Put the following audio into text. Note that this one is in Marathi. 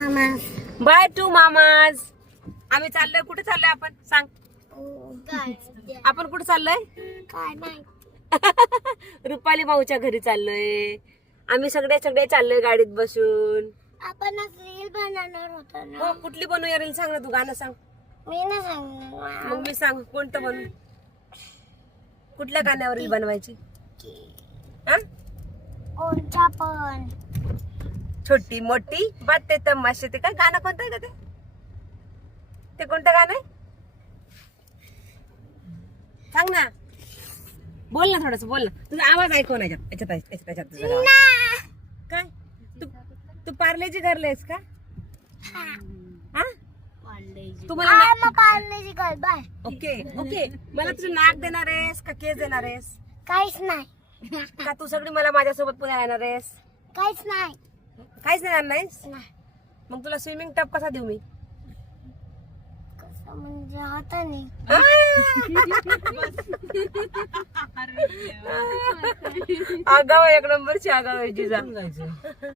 By two mama's. आम्ही चाललोय. कुठे चाललोय आपण? सांग. आपण कुठे चाललोय? काय नाही. रुपाली भाऊच्या घरी चाललोय. आम्ही सगळे चाललोय गाडीत बसून. आपण रील बनवणार होतो ना. हो, कुठली बनवूया रील? सांग ना, तू गाणं सांग. मी ना सांगणार. मग मी सांग कोणतं बनवू? कुठल्या गाण्यावर रील बनवायची? हा? कोणता पण. छोटी मोठी बाते तमाशे. ते काय गाणं कोणतं आहे का ते? ते कोणतं गाणं आहे? सांग ना. बोल ना, थोडस बोल ना. तुझा आवाज ऐकव ना याच्यात तुझा आवाज. काय तू पार्लेजी घरलेस का? हा? तुम्हाला पार्लेजी कर. बाय. ओके. मला तुझं नाक देणार आहेस का केस देणार आहेस? काहीच नाही. का तू सगळी मला माझ्यासोबत पुण्याला येणार आहेस? काहीच नाही. काहीच देणार नाहीस? नाही. मग तुला स्विमिंग टब कसा देऊ मी? कसं म्हणजे हाताने. आगाव, एक नंबरची आगाव आहे जिजा.